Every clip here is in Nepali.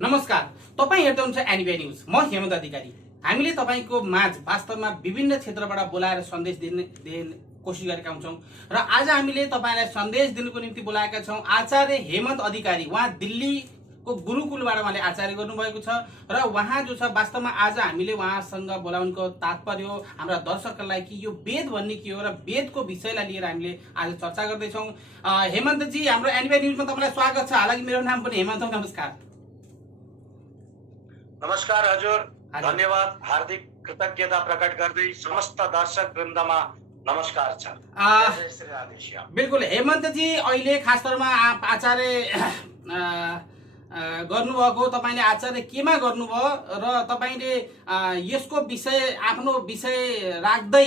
नमस्कार, तपाईं हेर्दै हुनुहुन्छ एनबी न्यूज। म हेमन्त अधिकारी। हामीले तपाईंको माझ वास्तवमा विभिन्न क्षेत्रबाट बोलाएर सन्देश दिने कोसिस गरेका हुन्छौं र आज हामीले तपाईलाई सन्देश दिनुको निम्ति बोलाएका छौं आचार्य हेमन्त अधिकारी। उहाँ दिल्लीको गुरुकुलबाट उहाँले आचार्य गर्नुभएको छ र उहाँ जो छ वास्तवमा आज हामीले उहाँसँग बोलाउनुको तात्पर्य हो हाम्रा दर्शकहरूलाई कि यो वेद भन्ने के हो र वेदको विषयलाई लिएर हामीले आज चर्चा गर्दैछौं। हेमन्तजी, हाम्रो एनबी न्यूजमा तपाईलाई स्वागत छ। हालाकि मेरो नाम पनि हेमन्त हो। नमस्कार। नमस्कार हजुर, धन्यवाद। हार्दिक कृतज्ञता प्रकट गर्दै समस्त दर्शक वृन्दमा नमस्कार छ। बिल्कुल हेमन्तजी, अहिले खास तौरमा आचार्य गर्नुभएको, तपाईले आचार्य केमा गर्नुभयो र तपाईले यसको विषय आफ्नो विषय राख्दै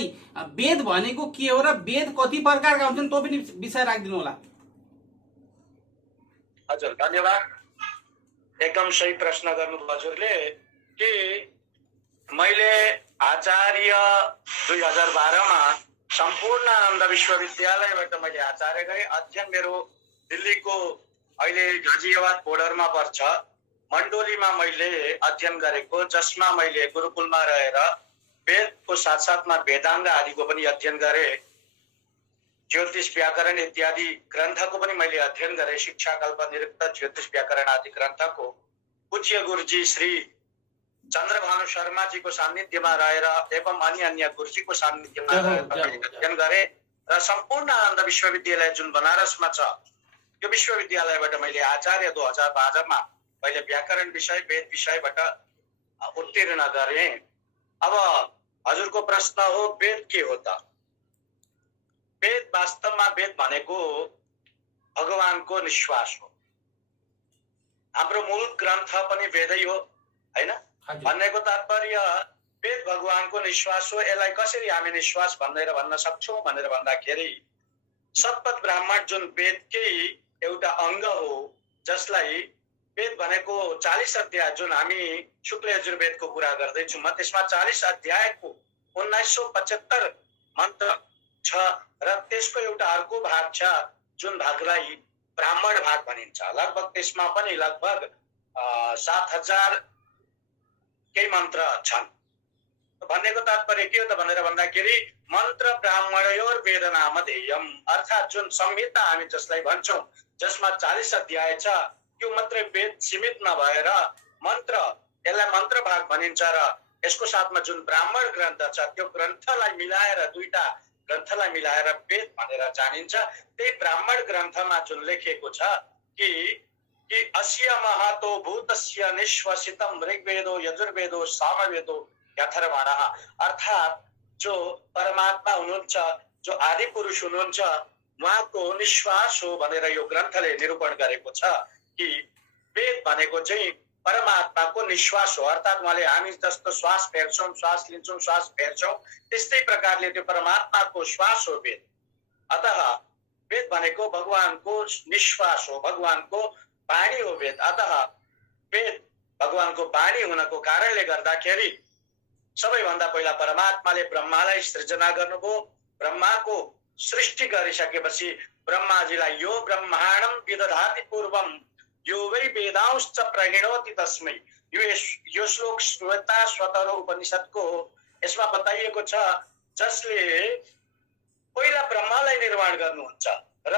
वेद भनेको के हो र वेद कति प्रकारका हुन्छन् त्यो पनि विषय राखिदिनु होला। हजुर, धन्यवाद। एकदम सही प्रश्न गर्नुभयो हजुरले कि मैले आचार्य 2012 मा सम्पूर्ण आनन्द विश्वविद्यालयबाट मैले आचार्य गरेँ। अध्ययन मेरो दिल्लीको अहिले गाजियाबाद बोर्डरमा पर्छ मण्डोलीमा मैले अध्ययन गरेको, जसमा मैले गुरुकुलमा रहेर वेदको साथसाथमा वेदाङ्ग आदिको पनि अध्ययन गरेँ। ज्योतिष व्याकरण इत्यादि ग्रन्थको पनि मैले अध्ययन गरेँ। शिक्षा कल्प निरुक्त ज्योतिष व्याकरण आदि ग्रन्थको पूज्य गुरुजी श्री चन्द्रभानु शर्माजीको सान्निध्यमा रहेर एवं अन्य गुरुजीको सान्निध्यमा रहेर अध्ययन गरेँ र सम्पूर्ण आनन्द विश्वविद्यालय जुन बनारसमा छ त्यो विश्वविद्यालयबाट मैले आचार्य 2012 मा मैले व्याकरण विषय वेद विषयबाट उत्तीर्ण गरेँ। अब हजुरको प्रश्न हो वेद के हो त? वेद वास्तवमा वेद भनेको भगवानको निश्वास हो। हाम्रो मूल ग्रन्थ पनि वेदै हो, हैन? भन्नेको तात्पर्य वेद भगवानको निश्वास हो। यसलाई कसरी हामी निश्वास भन्न सक्छौं भनेर भन्दाखेरि शतपथ ब्राह्मण जुन वेदकै एउटा अङ्ग हो, जसलाई वेद भनेको 40 अध्याय जुन हामी शुक्ल यजुर्वेदको कुरा गर्दैछौँ म, त्यसमा 40 अध्यायको 1975 मन्त्र छ र त्यसको एउटा अर्को भाग छ जुन भागलाई ब्राह्मण भाग भनिन्छ। लगभग त्यसमा पनि लगभग 7000 केही मन्त्र छन्। भन्नेको तात्पर्य के हो त भनेर भन्दाखेरि मन्त्र ब्राह्मणयोर वेद नामधेयम्, अर्थात् जुन संहिता हामी जसलाई भन्छौँ जसमा 40 अध्याय छ त्यो मात्रै वेद सीमित नभएर मन्त्र, यसलाई मन्त्र भाग भनिन्छ र यसको साथमा जुन ब्राह्मण ग्रन्थ छ त्यो ग्रन्थलाई मिलाएर दुईटा ग्रन्थलाई मिलाएर वेद भनेर जानिन्छ। त्यही ब्राह्मण ग्रन्थमा जुन लेखिएको छ कि अस्य महतो भूतस्य निश्वसितम ऋग्वेदो यजुर्वेदो सामवेदो अथर्वणः, अर्थात् जो परमात्मा हुनुहुन्छ, जो आदि पुरुष हुनुहुन्छ, उहाँको निश्वास हो भनेर यो ग्रन्थले निरूपण गरेको छ कि वेद भनेको चाहिँ परमात्माको निश्वास हो। अर्थात् उहाँले हामी जस्तो श्वास फेर्छौँ, श्वास लिन्छौँ, श्वास फेर्छौँ, त्यस्तै प्रकारले त्यो परमात्माको श्वास हो वेद। अतः वेद भनेको भगवानको निश्वास हो, भगवानको वाणी हो वेद। अतः वेद भगवानको वाणी हुनको कारणले गर्दाखेरि सबैभन्दा पहिला परमात्माले ब्रह्मालाई सृजना गर्नुभयो। ब्रह्माको सृष्टि गरिसकेपछि ब्रह्माजीलाई यो ब्रह्माण्डम विदधाति पूर्वम यो वै वेदांश्च प्रहिणोति तस्मै, यो श्लोक श्वेता स्वतर उपनिषदको हो। यसमा बताइएको छ जसले पहिला ब्रह्मालाई निर्माण गर्नुहुन्छ र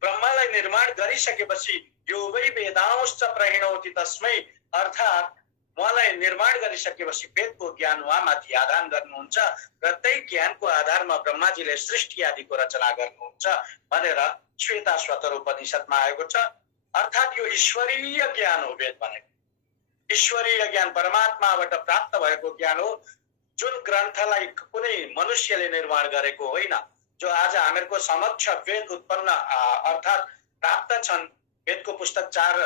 ब्रह्मालाई निर्माण गरिसकेपछि यो वै वेदांश्च प्रहिणोति तस्मै, अर्थात् उहाँलाई निर्माण गरिसकेपछि वेदको ज्ञान उहाँमाथि आदान गर्नुहुन्छ र त्यही ज्ञानको आधारमा ब्रह्माजीले सृष्टि आदिको रचना गर्नुहुन्छ भनेर श्वेता स्वतर उपनिषदमा आएको छ। अर्थात् यो ईश्वरीय ज्ञान हो वेद भनेको। ईश्वरीय ज्ञान परमात्माबाट प्राप्त भएको ज्ञान हो, जुन ग्रन्थलाई कुनै मनुष्यले निर्माण गरेको होइन। जो आज हामीहरूको समक्ष वेद उत्पन्न अर्थात् प्राप्त छन्, वेदको पुस्तक 4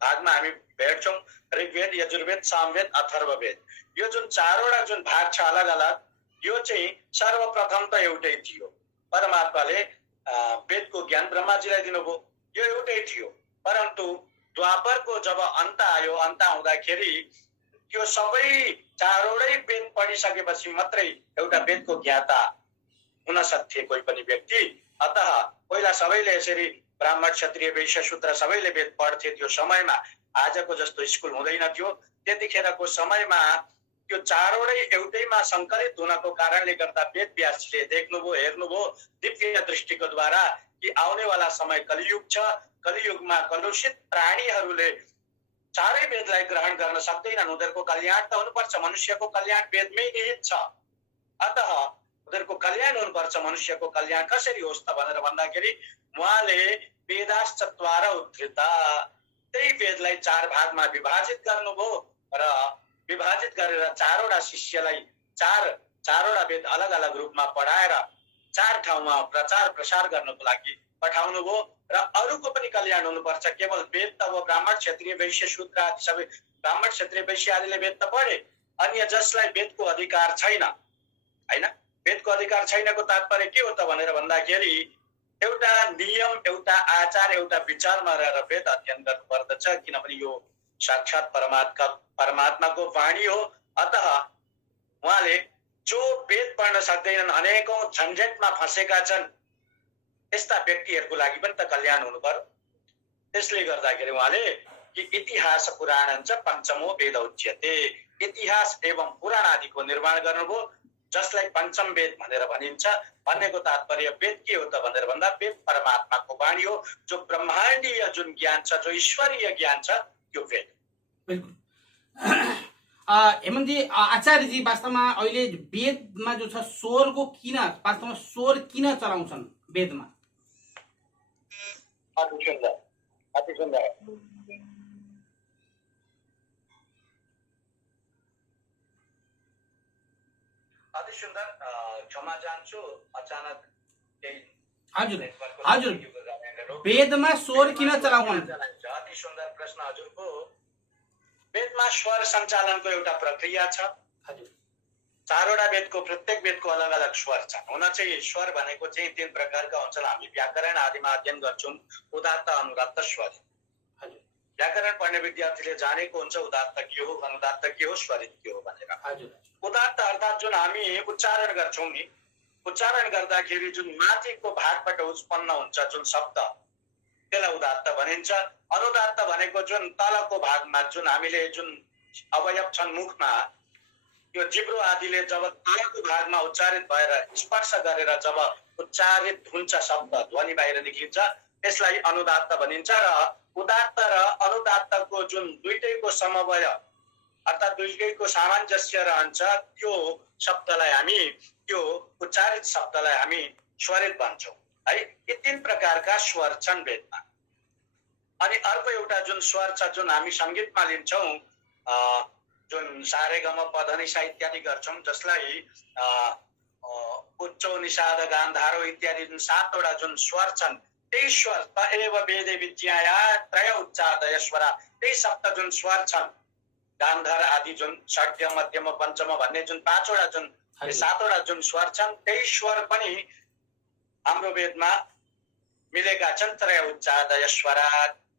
भागमा हामी भेट्छौँ, ऋग्वेद, यजुर्वेद, सामवेद, अथर्ववेद। यो जुन 4वटा जुन भाग छ अलग अलग, यो चाहिँ सर्वप्रथम त एउटै थियो। परमात्माले वेदको ज्ञान ब्रह्माजीलाई दिनुभयो, यो एउटै थियो। परन्तु द्वापरको जब अन्त आयो, अन्त आउँदाखेरि त्यो सबै 4वटै वेद पढिसकेपछि मात्रै एउटा वेदको ज्ञाता हुन सक्थे कोही पनि व्यक्ति। अतः पहिला सबैले यसरी ब्राह्मण क्षत्रिय वैश्य शूद्र सबैले वेद पढ्थे त्यो समयमा। आजको जस्तो स्कुल हुँदैन थियो। त्यतिखेरको समयमा त्यो चारवटै एउटैमा सङ्कलित हुनको कारणले गर्दा वेद व्यासले देख्नुभयो, हेर्नुभयो दिव्य दृष्टिको द्वारा कि आउनेवाला समय कलियुग छ। कलियुगमा कलुषित प्राणीहरूले चारै वेदलाई ग्रहण गर्न सक्दैनन्। उनीहरूको कल्याण त हुनुपर्छ, मनुष्यको कल्याण वेदमै निहित छ। अतः उनीहरूको कल्याण हुनुपर्छ, मनुष्यको कल्याण कसरी होस् त भनेर भन्दाखेरि उहाँले वेदाश्चत्वार उद्धृता, त्यही वेदलाई 4 भागमा विभाजित गर्नुभयो र विभाजित गरेर चारवटा शिष्यलाई चारवटा वेद अलग अलग रूपमा पढाएर 4 ठाउँमा प्रचार प्रसार गर्नको लागि पठाउनुभयो र अरूको पनि कल्याण हुनुपर्छ। केवल वेद त अब ब्राह्मण क्षत्रिय वैश्य शूद्र आदि सबै ब्राह्मण क्षत्रिय वैश्य आदिले वेद त पढे, अन्य जसलाई वेदको अधिकार छैन, हैन, वेदको अधिकार छैनको तात्पर्य के हो त भनेर भन्दाखेरि एउटा नियम, एउटा आचार, एउटा विचारमा रहेर वेद अध्ययन गर्नुपर्दछ, किनभने यो साक्षात् परमात्माको वाणी हो। अतः उहाँले जो वेद पढ्न सक्दैनन्, अनेकौं झन्झटमा फँसेका छन्, यस्ता व्यक्तिहरूको लागि पनि त कल्याण हुनु पर्यो। त्यसले गर्दाखेरि उहाँले कि इतिहास पुराणञ्च पञ्चमो वेद उच्यते, इतिहास एवं पुराण आदिको निर्माण गर्नुभयो, जसलाई पञ्चम वेद भनेर भनिन्छ। भन्नेको तात्पर्य वेद के हो त भनेर भन्दा वेद परमात्माको वाणी हो, जो ब्रह्माण्डीय जुन ज्ञान छ, जो ईश्वरीय ज्ञान छ, त्यो वेद। बिल्कुल। हेमन्तजी, आचार्यजी वास्तवमा अहिले वेदमा जो छ स्वरको किन, वास्तवमा स्वर किन चलाउँछन् वेदमा? अति सुन्दर, अति सुन्दर। अति सुन्दर। क्षमा चाहन्छु, अचानक हजुर हजुर, वेदमा स्वर किन चलाउनु? अति सुन्दर प्रश्न हजुरको। वेदमा स्वर सञ्चालनको एउटा प्रक्रिया छ। हजुर, चारवटा वेदको प्रत्येक वेदको अलग अलग स्वर छन्। हुन चाहिँ स्वर भनेको चाहिँ 3 प्रकारका हुन्छन्। हामी व्याकरण आदिमा अध्ययन गर्छौँ, उदात्त, अनुदात्त, स्वरित। हजुर, व्याकरण पढ्ने विद्यार्थीले जानेको हुन्छ उदात्त के हो, अनुदात्त के हो, स्वरित के हो भनेर। हजुर, उदात्त अर्थात् जुन हामी उच्चारण गर्छौँ नि, उच्चारण गर्दाखेरि जुन माथिको भागबाट उत्पन्न हुन्छ जुन शब्द, त्यसलाई उदात्त भनिन्छ। अनुदात्त भनेको जुन तलको भागमा जुन हामीले जुन अवयव छन् मुखमा, यो जिब्रो आदिले जब तलको भागमा उच्चारित भएर स्पर्श गरेर जब उच्चारित हुन्छ शब्द, ध्वनि बाहिर निक्लिन्छ, त्यसलाई अनुदात्त भनिन्छ। र उदात्त र अनुदात्तको जुन दुईटैको समन्वय अर्थात् दुईटैको सामञ्जस्य रहन्छ, त्यो शब्दलाई हामी, त्यो उच्चारित शब्दलाई हामी स्वरित भन्छौँ है। यी 3 प्रकारका स्वर छन् वेदमा। अनि अर्को एउटा जुन स्वर छ, जुन हामी सङ्गीतमा लिन्छौँ, जुन सारेगम पधनिसा इत्यादि गर्छौँ, जसलाई उच्च निषाद गान्धारो इत्यादि जुन 7वटा जुन स्वर छन्, त्यही स्वर त एव वेदे विद्याया त्रय उच्चादय स्वरा, त्यही सप्त जुन स्वर छन्, गान्धार आदि जुन षड्य मध्यम पञ्चम भन्ने जुन 5वटा जुन 7वटा जुन स्वर छन्, त्यही स्वर पनि हाम्रो वेदमा मिलेका छन्। त्रय उच्चादय स्वरा,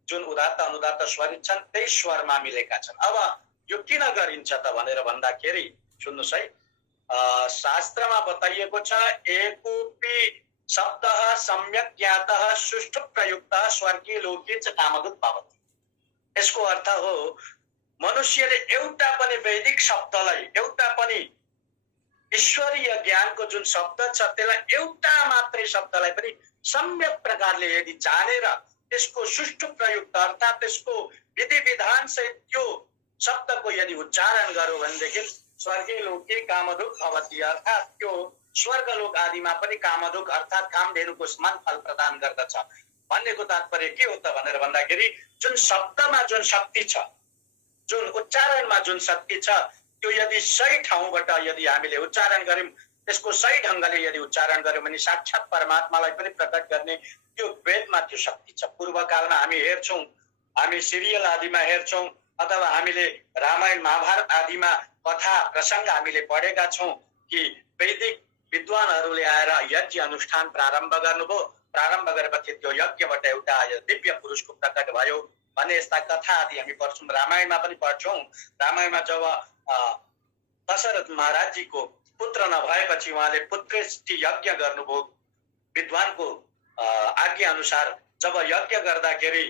जुन उदात्त अनुदात्त स्वरित छन्, त्यही स्वरमा मिलेका छन्। अब यो किन गरिन्छ त भनेर भन्दाखेरि सुन्नुहोस् है, शास्त्रमा बताइएको छ, एकोपि शब्दः सम्यक ज्ञातः सुष्ठु प्रयुक्तः स्वर्गीय लोके च कामदुत् भवति। यसको अर्थ हो, मनुष्यले एउटा पनि वैदिक शब्दलाई, एउटा पनि ईश्वरीय ज्ञानको जुन शब्द छ, त्यसलाई एउटा मात्रै शब्दलाई पनि सम्यक प्रकारले यदि जानेर त्यसको सुष्ठु प्रयुक्त अर्थात् त्यसको विधि विधान सहित त्यो शब्दको यदि उच्चारण गर्यो भनेदेखि स्वर्गीय लोके कामधुक भवति, अर्थात् त्यो स्वर्गलोक आदिमा पनि कामधुक अर्थात् कामधेनुको समान फल प्रदान गर्दछ। भन्नेको तात्पर्य के हो त भनेर भन्दाखेरि जुन शब्दमा जुन शक्ति छ, जुन उच्चारणमा जुन शक्ति छ, त्यो यदि सही ठाउँबाट यदि हामीले उच्चारण गर्यौं, त्यसको सही ढङ्गले यदि उच्चारण गर्यौं भने साक्षात् परमात्मालाई पनि प्रकट गर्ने त्यो वेदमा त्यो शक्ति छ। पूर्वकालमा हामी हेर्छौं, हामी सिरियल आदिमा हेर्छौं, अथवा हामीले रामायण महाभारत आदिमा कथा प्रसङ्ग हामीले पढेका छौं कि वैदिक विद्वानहरूले आएर यज्ञ अनुष्ठान प्रारम्भ गर्नुभयो। प्रारम्भ गरेपछि त्यो यज्ञबाट एउटा दिव्य पुरुषको प्रकट भयो भन्ने यस्ता कथा आदि हामी पढ्छौँ। रामायणमा पनि पढ्छौँ। रामायणमा जब दशरथ महाराजजीको पुत्र नभएपछि उहाँले पुत्रेष्टि यज्ञ गर्नुभयो। विद्वानको आज्ञा अनुसार जब यज्ञ गर्दाखेरि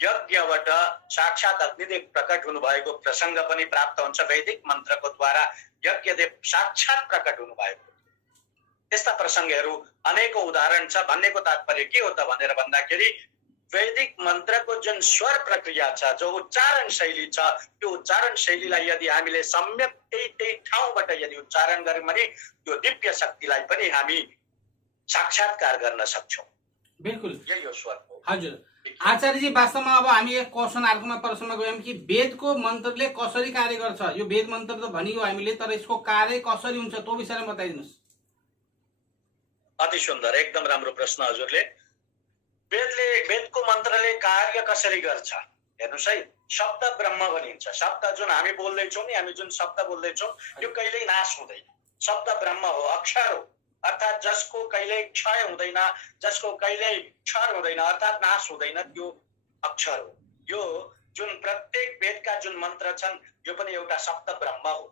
यज्ञबाट साक्षात अग्निदेव प्रकट हुनुभएको प्रसङ्ग पनि प्राप्त हुन्छ। वैदिक मन्त्रको द्वारा यज्ञदेव साक्षात प्रकट हुनुभएको त्यस्ता प्रसङ्गहरू अनेकौं उदाहरण छ। भन्नेको तात्पर्य के हो त भनेर भन्दाखेरि वैदिक मन्त्रको जुन स्वर प्रक्रिया छ, जो उच्चारण शैली छ, त्यो उच्चारण शैलीलाई यदि हामीले सम्यक त्यही ठाउँबाट यदि उच्चारण गर्यौं भने त्यो दिव्य शक्तिलाई पनि हामी साक्षात्कार गर्न सक्छौं। बिल्कुल यही हो स्वर हो। हजुर आचार्यजी, वास्तवमा अब हामी एक क्वेसन अर्कोमा प्रश्नमा गयौँ कि वेदको मन्त्रले कसरी कार्य गर्छ। यो वेद मन्त्र त भनियो हामीले, तर यसको कार्य कसरी हुन्छ त्यो विषयमा बताइदिनुस्। अति सुन्दर, एकदम राम्रो प्रश्न हजुरले। वेदको मन्त्रले कार्य कसरी गर्छ हेर्नुस् है। शब्द ब्रह्म भनिन्छ। शब्द जुन हामी बोल्दैछौँ नि, हामी जुन शब्द बोल्दैछौँ त्यो कहिल्यै नाश हुँदैन। शब्द ब्रह्म हो, अक्षर हो, अर्थात् जसको कहिल्यै क्षय हुँदैन, जसको कहिल्यै क्षर हुँदैन, अर्थात् नाश हुँदैन, त्यो अक्षर हो। यो जुन प्रत्येक वेदका जुन मन्त्र छन् यो पनि एउटा शब्द ब्रह्म हो।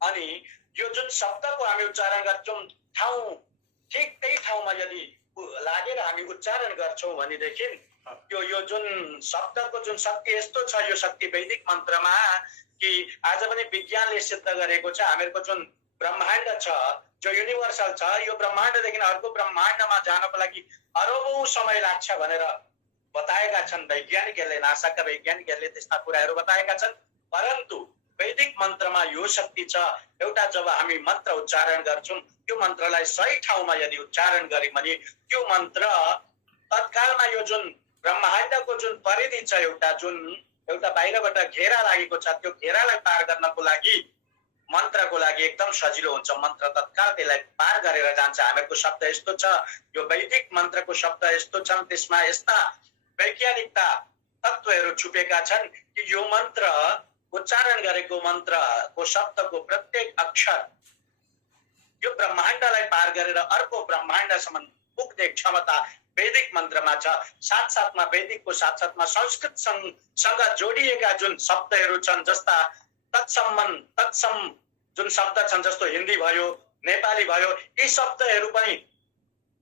अनि यो जुन शब्दको हामी उच्चारण गर्छौँ ठाउँ ठिक त्यही ठाउँमा यदि लागेर हामी उच्चारण गर्छौँ भनेदेखि यो जुन शब्दको जुन शक्ति यस्तो छ, यो शक्ति वैदिक मन्त्रमा कि आज पनि विज्ञानले सिद्ध गरेको छ। हामीहरूको जुन ब्रह्माण्ड छ, जो युनिभर्सल छ, यो ब्रह्माण्डदेखि अर्को ब्रह्माण्डमा जानको लागि अरबौं समय लाग्छ भनेर बताएका छन् वैज्ञानिकहरूले। नासाका वैज्ञानिकहरूले त्यस्ता कुराहरू बताएका छन्। परन्तु वैदिक मन्त्रमा यो शक्ति छ। एउटा जब हामी मन्त्र उच्चारण गर्छौँ, त्यो मन्त्रलाई सही ठाउँमा यदि उच्चारण गर्यौं भने त्यो मन्त्र तत्कालमा यो जुन ब्रह्माण्डको जुन परिधि छ, एउटा बाहिरबाट घेरा लागेको छ, त्यो घेरालाई पार गर्नको लागि मन्त्रको लागि एकदम सजिलो हुन्छ। मन्त्र तत्काल त्यसलाई पार गरेर जान्छ। हामीहरूको शब्द यस्तो छ, यो वैदिक मन्त्रको शब्द यस्तो छन्, त्यसमा यस्ता वैज्ञानिकता तत्त्वहरू छुपेका छन् कि यो मन्त्र उच्चारण गरेको मन्त्रको शब्दको प्रत्येक अक्षर यो ब्रह्माण्डलाई पार गरेर अर्को ब्रह्माण्डसम्म पुग्ने क्षमता वैदिक मन्त्रमा छ। साथसाथमा वेदिकको साथसाथमा संस्कृतसँग जोडिएका जुन शब्दहरू छन्, जस्ता तत्सम जुन शब्द छन्, जस्तो हिन्दी भयो, नेपाली भयो, यी शब्दहरू पनि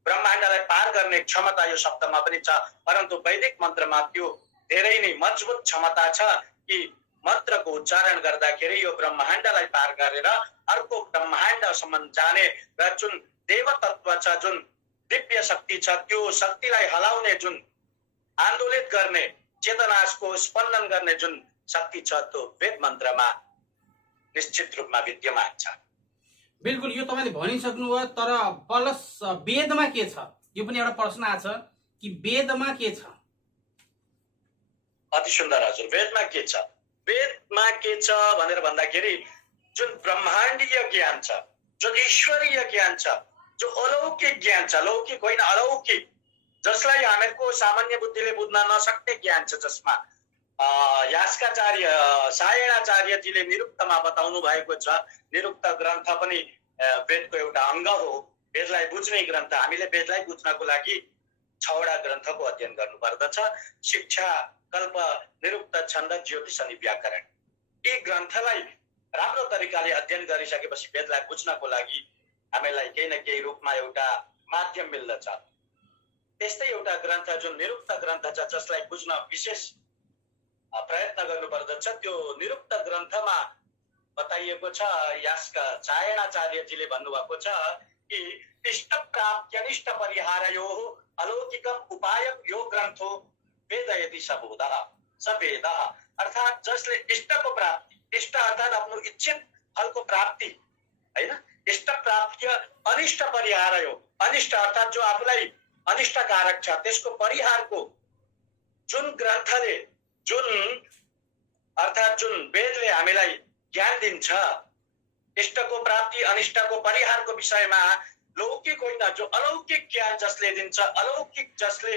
ब्रह्माण्डलाई पार गर्ने क्षमता यो शब्दमा पनि छ। परन्तु वैदिक मन्त्रमा त्यो धेरै नै मजबुत क्षमता छ कि मन्त्रको उच्चारण गर्दाखेरि यो ब्रह्माण्डलाई पार गरेर अर्को ब्रह्माण्डसम्म जाने र जुन देव तत्व छ, जुन दिव्य शक्ति छ, त्यो शक्तिलाई हलाउने, जुन आन्दोलित गर्ने, चेतनाको स्पन्दन गर्ने जुन शक्ति छ, त्यो वेद मन्त्रमा निश्चित रूपमा विद्यमान छ। बिल्कुल, यो तपाईँले भनिसक्नुभयो, तर प्लस वेदमा के छ, यो पनि एउटा प्रश्न आछ कि वेदमा के छ। अति सुन्दर हजुर। वेदमा के छ? वेदमा के छ भनेर भन्दाखेरि जुन ब्रह्माण्डीय ज्ञान छ, जुन ईश्वरीय ज्ञान छ, जो अलौकिक ज्ञान छ, लौकिक होइन अलौकिक, जसलाई हामीहरूको सामान्य बुद्धिले बुझ्न नसक्ने ज्ञान छ, जसमा यास्काचार्य सायणाचार्यजीले निरुक्तमा बताउनु भएको छ। निरुक्त ग्रन्थ पनि वेदको एउटा अङ्ग हो, वेदलाई बुझ्ने ग्रन्थ। हामीले वेदलाई बुझ्नको लागि 6वटा ग्रन्थको अध्ययन गर्नुपर्दछ। शिक्षा, कल्प, निरुक्त, छन्द, ज्योतिष अनि व्याकरण। यी ग्रन्थलाई राम्रो तरिकाले अध्ययन गरिसकेपछि वेदलाई बुझ्नको लागि हामीलाई केही न केही रूपमा एउटा माध्यम मिल्दछ। त्यस्तै एउटा ग्रन्थ जुन निरुक्त ग्रन्थ छ, जसलाई बुझ्न विशेष प्रयत्न गर्नुपर्दछ, त्यो निरुक्त ग्रन्थमा बताइएको छ। सायणाचार्यजीले भन्नुभएको छ कि इष्ट प्राप्त्यनिष्ट परिहारयोः अलौकिकम उपायम यो ग्रन्थो वेदयति सबोधः स वेदः। अर्थात् जसले इष्टको प्राप्ति, इष्ट अर्थात् आफ्नो इच्छित फलको प्राप्ति हैन, इष्ट प्राप्त्य अनिष्ट परिहारयो, अनिष्ट अर्थात् जो आफूलाई अनिष्टकारक छ त्यसको परिहारको जुन ग्रन्थले, जुन अर्थात् जुन वेदले हामीलाई ज्ञान दिन्छ, इष्टको प्राप्ति अनिष्टको परिहारको विषयमा लौकिक होइन, जो अलौकिक ज्ञान जसले दिन्छ, अलौकिक जसले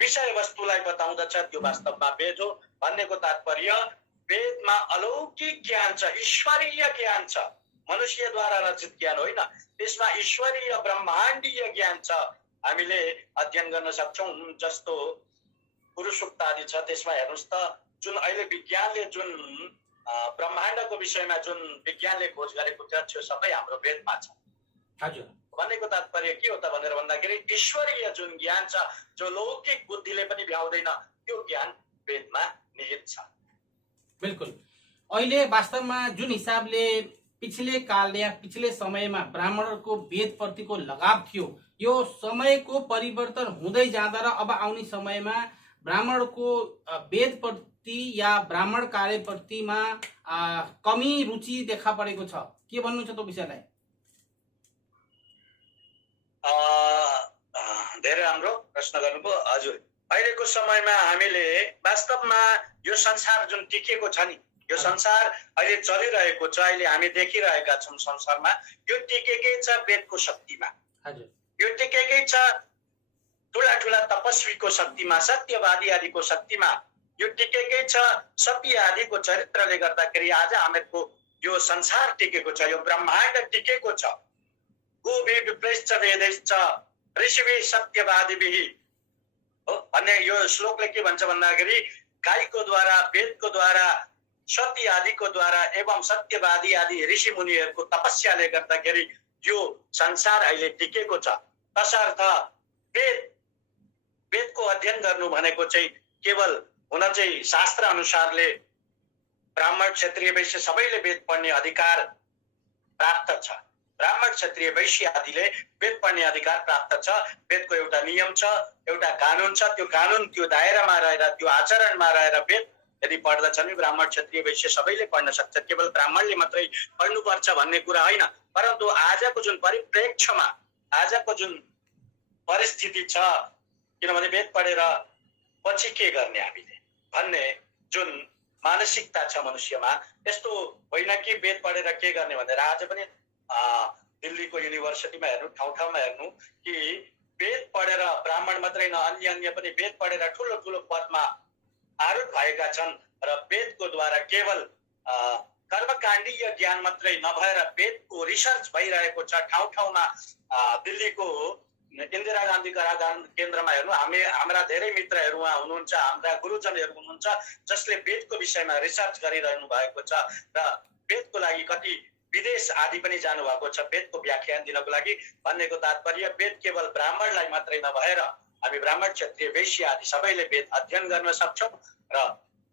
विषय वस्तुलाई बताउँदछ, त्यो वास्तवमा वेद हो। भन्नेको तात्पर्य वेदमा अलौकिक ज्ञान छ, ईश्वरीय ज्ञान छ, मनुष्यद्वारा रचित ज्ञान होइन। त्यसमा ईश्वरीय ब्रह्माण्डीय ज्ञान छ, हामीले अध्ययन गर्न सक्छौँ। जस्तो पुरुषोक्त आदि छ, त्यसमा हेर्नुहोस् त, जुन अहिले विज्ञानले जुन ब्रह्माण्डको विषयमा जुन विज्ञानले खोज गरेको छ, त्यो सबै हाम्रो वेदमा छ। हजुर भन्नेको तात्पर्य के हो त भनेर भन्दाखेरि ईश्वरीय जुन ज्ञान छ, जो लौकिक बुद्धिले पनि भ्याउँदैन, त्यो ज्ञान वेदमा निहित छ। बिल्कुल। अहिले वास्तवमा जुन हिसाबले पिछले काल या पिछले समयमा ब्राह्मणहरूको वेदप्रतिको लगाव थियो, यो समयको परिवर्तन हुँदै जाँदा र अब आउने समयमा ब्राह्मणको वेदप्रति या ब्राह्मण कार्यप्रतिमा कमी रुचि देखा परेको छ। के भन्नुहुन्छ त्यो विषयलाई? धेरै राम्रो प्रश्न गर्नुभयो। हजुर, अहिलेको समयमा हामीले वास्तवमा यो संसार जुन टिकेको छ नि, यो संसार अहिले चलिरहेको छ, अहिले हामी देखिरहेका छौँ संसारमा, यो टिकेकै छ वेदको शक्तिमा। हजुर, यो टिकेकै छ ठुला ठुला तपस्वीको शक्तिमा, सत्यवादी आदिको शक्तिमा। यो टिकेकै छ सत्य आदिको चरित्रले गर्दाखेरि आज हामीहरूको यो संसार टिकेको छ, यो ब्रह्माण्ड टिकेको छ। गोभी विप्रेश्च वेदैश्च ऋषिभिः सत्यवादिभिः हो भन्ने यो श्लोकले के भन्छ भन्दाखेरि गाईको द्वारा, वेदको द्वारा, सत्य आदिको द्वारा एवं सत्यवादी आदि ऋषि मुनिहरूको तपस्याले गर्दाखेरि यो संसार अहिले टिकेको छ। तसर्थ वेदको अध्ययन गर्नु भनेको चाहिँ केवल हुन चाहिँ शास्त्र अनुसारले ब्राह्मण, क्षत्रिय, वैश्य सबैले वेद पढ्ने अधिकार प्राप्त छ। ब्राह्मण, क्षत्रिय, वैश्य आदिले वेद पढ्ने अधिकार प्राप्त छ। वेदको एउटा नियम छ, एउटा कानुन छ। त्यो कानुन, त्यो दायरामा रहेर, त्यो आचरणमा रहेर वेद यदि पढ्दछन्, ब्राह्मण, क्षत्रिय, वैश्य सबैले पढ्न सक्छ। केवल ब्राह्मणले मात्रै पढ्नुपर्छ भन्ने कुरा होइन। परन्तु आजको जुन परिप्रेक्ष्यमा, आजको जुन परिस्थिति छ, किनभने वेद पढेर पछि के गर्ने हामीले भन्ने जुन मानसिकता छ मनुष्यमा, यस्तो होइन कि वेद पढेर के गर्ने भनेर। आज पनि दिल्लीको युनिभर्सिटीमा हेर्नु, ठाउँ ठाउँमा हेर्नु कि वेद पढेर ब्राह्मण मात्रै न, अन्य पनि वेद पढेर ठुलो ठुलो पदमा आरूढ भएका छन्। र वेदको द्वारा केवल कर्मकाण्डीय ज्ञान मात्रै नभएर वेदको रिसर्च भइरहेको छ ठाउँ ठाउँमा। दिल्लीको इन्दिरा गान्धी कारागार केन्द्रमा हेर्नु, हाम्रा धेरै मित्रहरू उहाँ हुनुहुन्छ, हाम्रा गुरुजनहरू हुनुहुन्छ जसले वेदको विषयमा रिसर्च गरिरहनु भएको छ र वेदको लागि कति विदेश आदि पनि जानुभएको छ वेदको व्याख्यान दिनको लागि। भन्नेको तात्पर्य वेद केवल ब्राह्मणलाई मात्रै नभएर हामी ब्राह्मण, क्षत्रिय, वैश्य आदि सबैले वेद अध्ययन गर्न सक्छौँ र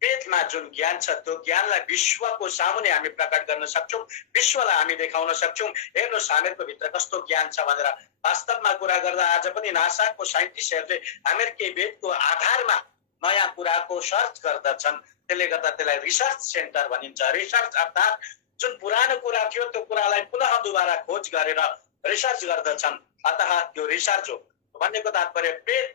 वेदमा जुन ज्ञान छ त्यो ज्ञानलाई विश्वको सामुने हामी प्रकट गर्न सक्छौँ, विश्वलाई हामी देखाउन सक्छौँ। हेर्नुहोस् हामीहरूको भित्र कस्तो ज्ञान छ भनेर। वास्तवमा कुरा गर्दा आज पनि नासाको साइन्टिस्टहरूले अमेरिकी वेदको आधारमा नयाँ कुराको सर्च गर्दछन्। त्यसले गर्दा त्यसलाई रिसर्च सेन्टर भनिन्छ। रिसर्च अर्थात् जुन पुरानो कुरा थियो त्यो कुरालाई पुनः दुबारा खोज गरेर रिसर्च गर्दछन्। अतः त्यो रिसर्च हो। भन्नेको तात्पर्य वेद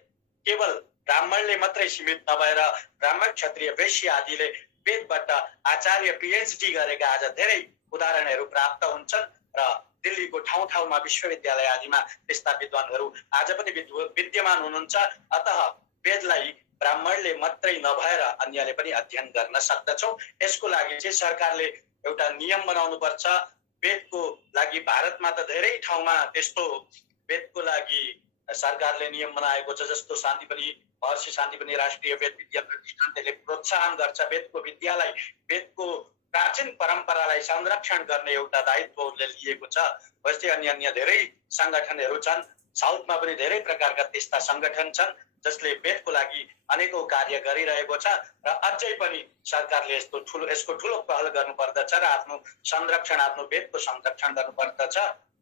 केवल ब्राह्मणले मात्रै सीमित नभएर ब्राह्मण, क्षत्रिय, वैश्य आदिले वेदबाट आचार्य, पीएचडी गरेका आज धेरै उदाहरणहरू प्राप्त हुन्छन् र दिल्लीको ठाउँ ठाउँमा विश्वविद्यालय आदिमा त्यस्ता विद्वानहरू आज पनि विद्यमान हुनुहुन्छ। अतः वेदलाई ब्राह्मणले मात्रै नभएर अन्यले पनि अध्ययन गर्न सक्दछौँ। यसको लागि चाहिँ सरकारले एउटा नियम बनाउनु पर्छ। वेदको लागि भारतमा त धेरै ठाउँमा त्यस्तो वेदको लागि सरकारले नियम बनाएको छ। जस्तो शान्तिपनी, महर्षि शान्तिपनी राष्ट्रिय वेद विद्या प्रतिष्ठान त्यसले प्रोत्साहन गर्छ वेदको विद्यालाई, वेदको प्राचीन परम्परालाई संरक्षण गर्ने एउटा दायित्व उसले लिएको छ। वस्तै अन्य धेरै संगठनहरू छन्। साउथमा पनि धेरै प्रकारका त्यस्ता संगठन छन् जसले वेदको लागि अनेकौं कार्य गरिरहेको छ र अझै पनि सरकारले यसको ठुलो पहल गर्नुपर्दछ र आफ्नो संरक्षण, आफ्नो वेदको संरक्षण गर्नुपर्दछ।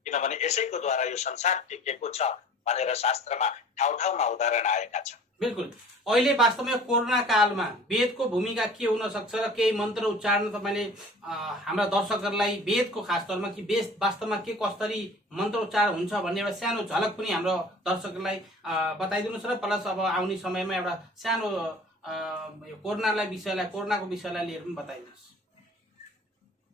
किनभने यसैको द्वारा यो संसार टिकेको छ भनेर शास्त्रमा ठाउँ ठाउँमा उदाहरण आएका छन्। बिल्कुल। अहिले वास्तवमा कोरोना कालमा वेदको भूमिका के हुन सक्छ र केही मन्त्र उच्चारण तपाईँले हाम्रा दर्शकहरूलाई वेदको खास तौरमा कि वेद वास्तवमा के कसरी मन्त्र उच्चारण हुन्छ भन्ने एउटा सानो झलक पनि हाम्रो दर्शकहरूलाई बताइदिनुहोस् र प्लस अब आउने समयमा एउटा सानो कोरोनाको विषयलाई लिएर पनि बताइदिनुहोस्।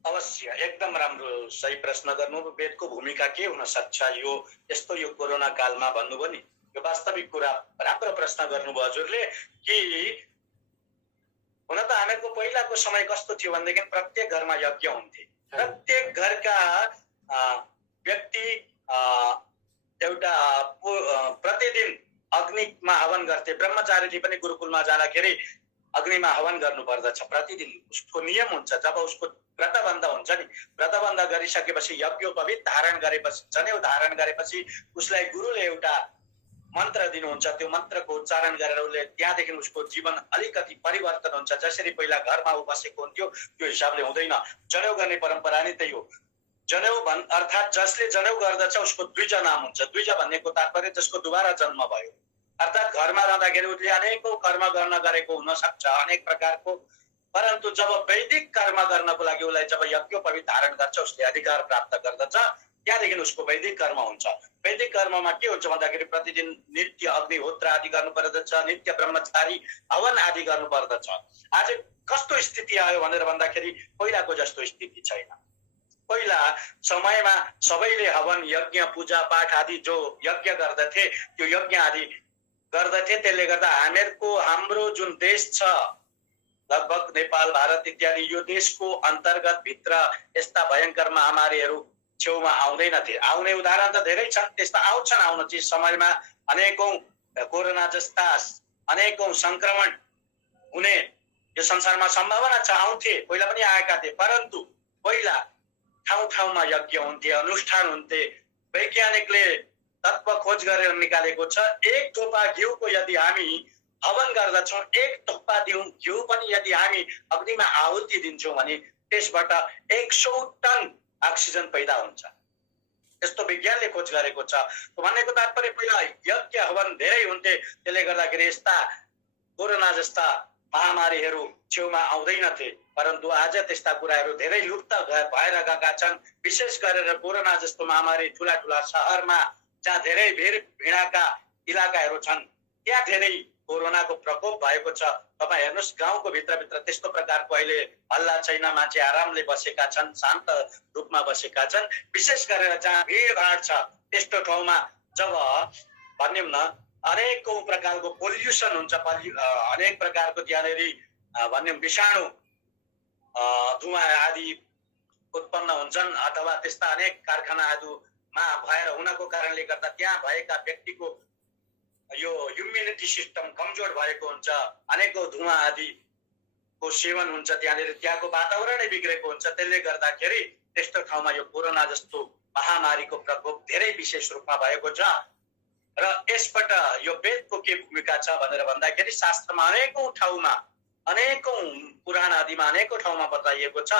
अवश्य, एकदम राम्रो सही प्रश्न गर्नु। वेदको भूमिका के हुन सक्छ यो कोरोना कालमा भन्नुभयो नि, यो वास्तविक कुरा। राम्रो प्रश्न गर्नुभयो हजुरले कि हुन त हामीहरूको पहिलाको समय कस्तो थियो भनेदेखि प्रत्येक घरमा यज्ञ हुन्थे। प्रत्येक घरका व्यक्ति एउटा प्रतिदिन अग्निमा हवन गर्थे। ब्रह्मचारीले पनि गुरुकुलमा जाँदाखेरि अग्निमा हवन गर्नु पर्दछ प्रतिदिन। उसको नियम हुन्छ। जब उसको व्रतबन्ध हुन्छ नि, व्रतबन्ध गरिसकेपछि यज्ञोपवीत धारण गरेपछि, जनेऊ धारण गरेपछि उसलाई गुरुले एउटा मन्त्र दिनुहुन्छ। त्यो मन्त्रको उच्चारण गरेर उसले त्यहाँदेखि उसको जीवन अलिकति परिवर्तन हुन्छ। जसरी पहिला घरमा ऊ बसेको हुन्थ्यो त्यो हिसाबले हुँदैन। जनेऊ गर्ने परम्परा नै त्यही हो। जनेऊ अर्थात् जसले जनेऊ गर्दछ उसको द्विज नाम हुन्छ। द्विज भन्नेको तात्पर्य जसको दुबारा जन्म भयो, अर्थात् घरमा रहँदाखेरि उसले अनेकौं कर्म गर्न गरेको हुन सक्छ, अनेक प्रकारको। परन्तु जब वैदिक कर्म गर्नको लागि उसलाई जब यज्ञोपवीत धारण गर्छ, उसले अधिकार प्राप्त गर्दछ, त्यहाँदेखि उसको वैदिक कर्म हुन्छ। वैदिक कर्ममा के हुन्छ भन्दाखेरि प्रतिदिन नित्य अग्निहोत्र आदि गर्नु पर्दछ, नित्य ब्रह्मचारी हवन आदि गर्नु पर्दछ। आज कस्तो स्थिति आयो भनेर भन्दाखेरि पहिलाको जस्तो स्थिति छैन। पहिला समयमा सबैले हवन यज्ञ पूजा पाठ आदि जो यज्ञ गर्दथे त्यो यज्ञ आदि गर्दथे। त्यसले गर्दा हाम्रो जुन देश छ, लगभग नेपाल भारत इत्यादि, यो देशको अन्तर्गत भित्र यस्ता भयंकर महामारीहरू छेउमा आउँदैनथे। आउने उदाहरण त धेरै छन्, त्यस्ता आउँछन्, आउन चाहिँ समयमा अनेकौं कोरोना जस्ता अनेकौं संक्रमण हुने यो संसारमा सम्भावना छ, आउँथे, पहिला पनि आएका थिए। परन्तु पहिला ठाउँ ठाउँमा यज्ञ हुन्थे, अनुष्ठान हुन्थे। वैज्ञानिकले तत्व खोज गरेर निकालेको छ, एक थोपा घिउको यदि हामी हवन गर्दछौँ, एक थोपा घिउ पनि यदि हामी अग्निमा आहुति दिन्छौँ भने त्यसबाट 100 टन अक्सिजन पैदा हुन्छ। यस्तो विज्ञानले खोज गरेको छ। भनेको तात्पर्य पहिला यज्ञ हवन धेरै हुन्थे। त्यसले गर्दाखेरि यस्ता कोरोना जस्ता महामारीहरू छेउमा आउँदैनथे। परन्तु आज त्यस्ता कुराहरू धेरै लुप्त भएर गएका छन्। विशेष गरेर कोरोना जस्तो महामारी ठुला ठुला शहरमा जहाँ धेरै भिडका इलाकाहरू छन् त्यहाँ धेरै कोरोनाको प्रकोप भएको छ। तपाईँ हेर्नुहोस्, गाउँको भित्रभित्र त्यस्तो प्रकारको अहिले हल्ला छैन, मान्छे आरामले बसेका छन्, शान्त रूपमा बसेका छन्। विशेष गरेर जहाँ भिडभाड छ त्यस्तो ठाउँमा जब भन्यौँ न अनेकौं प्रकारको पोल्युसन हुन्छ, अनेक प्रकारको त्यहाँनिर भन्यौँ विषाणु धुवा आदि उत्पन्न हुन्छन्, अथवा त्यस्ता अनेक कारखानाहरूमा भएर हुनको कारणले गर्दा त्यहाँ भएका व्यक्तिको यो इम्युनिटी सिस्टम कमजोर भएको हुन्छ, अनेकौं धुवा आदिको सेवन हुन्छ, त्यहाँको वातावरणै बिग्रेको हुन्छ। त्यसले गर्दाखेरि त्यस्तो ठाउँमा यो कोरोना जस्तो महामारीको प्रकोप धेरै विशेष रूपमा भएको छ। र यसबाट यो वेदको के भूमिका छ भनेर भन्दाखेरि शास्त्रमा अनेकौं ठाउँमा, अनेकौं पुराण आदिमा अनेकौं ठाउँमा बताइएको छ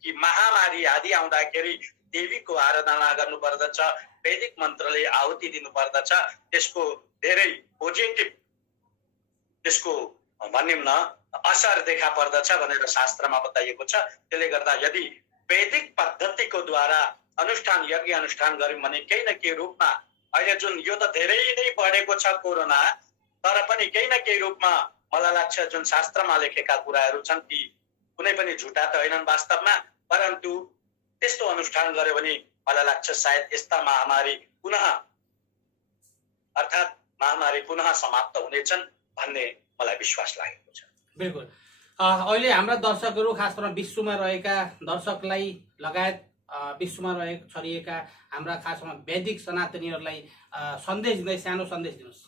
कि महामारी आदि आउँदाखेरि देवीको आराधना गर्नु पर्दछ, वैदिक मन्त्रले आहुति दिनु पर्दछ। त्यसको धेरै पोजिटिभ त्यसको भन्यौँ न असर देखा पर्दछ भनेर शास्त्रमा बताइएको छ। त्यसले गर्दा यदि वैदिक पद्धतिको द्वारा अनुष्ठान यज्ञ अनुष्ठान गर्यौँ भने केही न केही रूपमा अहिले जुन यो त धेरै नै बढेको छ कोरोना, तर पनि केही न केही रूपमा मलाई लाग्छ जुन शास्त्रमा लेखेका कुराहरू छन् ती कुनै पनि झुटा त होइनन् वास्तवमा। परन्तु त्यस्तो अनुष्ठान गर्यो भने मलाई लाग्छ सायद यस्ता महामारी पुनः अर्थात् महामारी पुनः समाप्त हुनेछन् भन्ने मलाई विश्वास लागेको छ। बिल्कुल। अहिले हाम्रा दर्शकहरू खास गरेर विश्वमा रहेका दर्शकलाई लगायत विश्वमा छरिएका हाम्रा खासमा वैदिक सनातनीहरूलाई सन्देश दिँदै सानो सन्देश दिनुहोस्।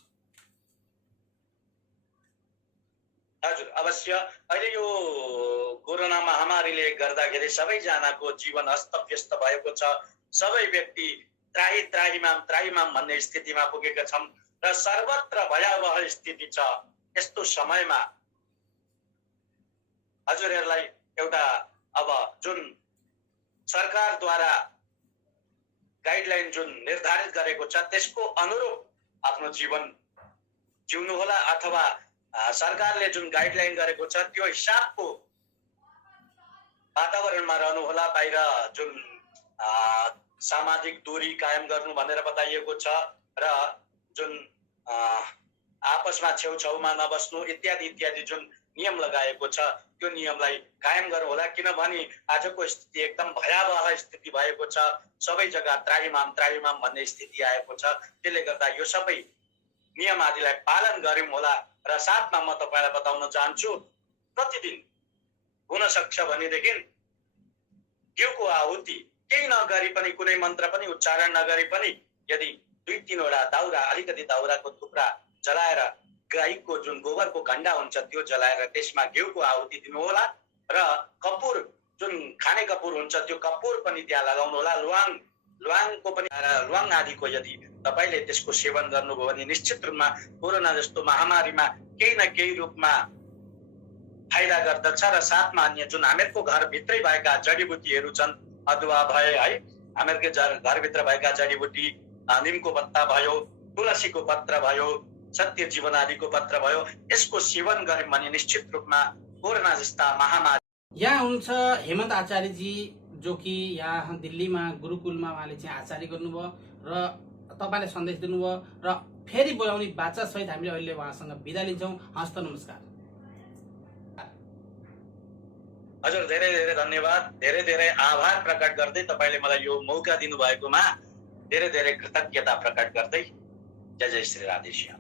हजुर, अवश्य। अहिले यो कोरोना महामारीले गर्दाखेरि सबैजनाको जीवन अस्तव्यस्त भएको छ। सबै व्यक्ति त्राहिमाम भन्ने स्थितिमा पुगेका छन् र सर्वत्र भयावह स्थिति छ। यस्तो समयमा हजुरहरूलाई एउटा अब जुन सरकारद्वारा गाइडलाइन जुन निर्धारित गरेको छ त्यसको अनुरूप आफ्नो जीवन जिउनु होला, अथवा सरकारले जुन गाइडलाइन गरेको छ त्यो हिसाबको वातावरणमा रहनु होला। बाहिर जुन सामाजिक दूरी कायम गर्नु भनेर बताइएको छ र जुन आपसमा छेउछाउमा नबस्नु इत्यादि इत्यादि जुन नियम लगाएको छ त्यो नियमलाई कायम गर्नु होला। किनभने आजको स्थिति एकदम भयावह स्थिति भएको छ। सबै जग्गा त्राहिमाम भन्ने स्थिति आएको छ। त्यसले गर्दा यो सबै नियम आदिलाई पालन गर्यौं होला। र साथमा म तपाईलाई बताउन चाहन्छु, प्रतिदिन हुन सक्छ भनेदेखि घिउको आहुति केही नगरी पनि, कुनै मन्त्र पनि उच्चारण नगरी पनि यदि 2-3 वटा दाउरा, अलिकति दाउराको थुप्रा जलाएर गाईको जुन गोबरको घण्डा हुन्छ त्यो जलाएर त्यसमा घिउको आहुति दिनुहोला र कपुर जुन खाने कपुर हुन्छ त्यो कपुर पनि त्यहाँ लगाउनु होला। ल्वाङको पनि ल्वाङ आदिको यदि तपाईले त्यसको सेवन गर्नुभयो भने निश्चित रूपमा कोरोना जस्तो महामारीमा केही न केही रूपमा फाइदा गर्दछ। र साथमा अन्य जुन हामीहरूको घरभित्रै भएका जडीबुटीहरू छन्, अदुवा भए है, हामीहरूकै घरभित्र भएका जडीबुटी, निमको पत्ता भयो, तुलसीको पत्र भयो, सत्य जीवन आदिको पत्र भयो, यसको सेवन गर्यौं भने निश्चित रूपमा कोरोना जस्ता महामारी। यहाँ हुनुहुन्छ हेमन्त आचार्यजी, जो कि यहाँ दिल्लीमा गुरुकुलमा उहाँले चाहिँ आचार्य गर्नुभयो र तपाईँले सन्देश दिनुभयो र फेरि बोलाउने बाचा सहित हामीले अहिले उहाँसँग बिदा लिन्छौँ। हस्त नमस्कार। हजुर, धेरै धेरै धन्यवाद, धेरै धेरै आभार प्रकट गर्दै तपाईले मलाई यो मौका दिनुभएकोमा धेरै धेरै कृतज्ञता प्रकट गर्दै जय जय श्री राधेश्याम।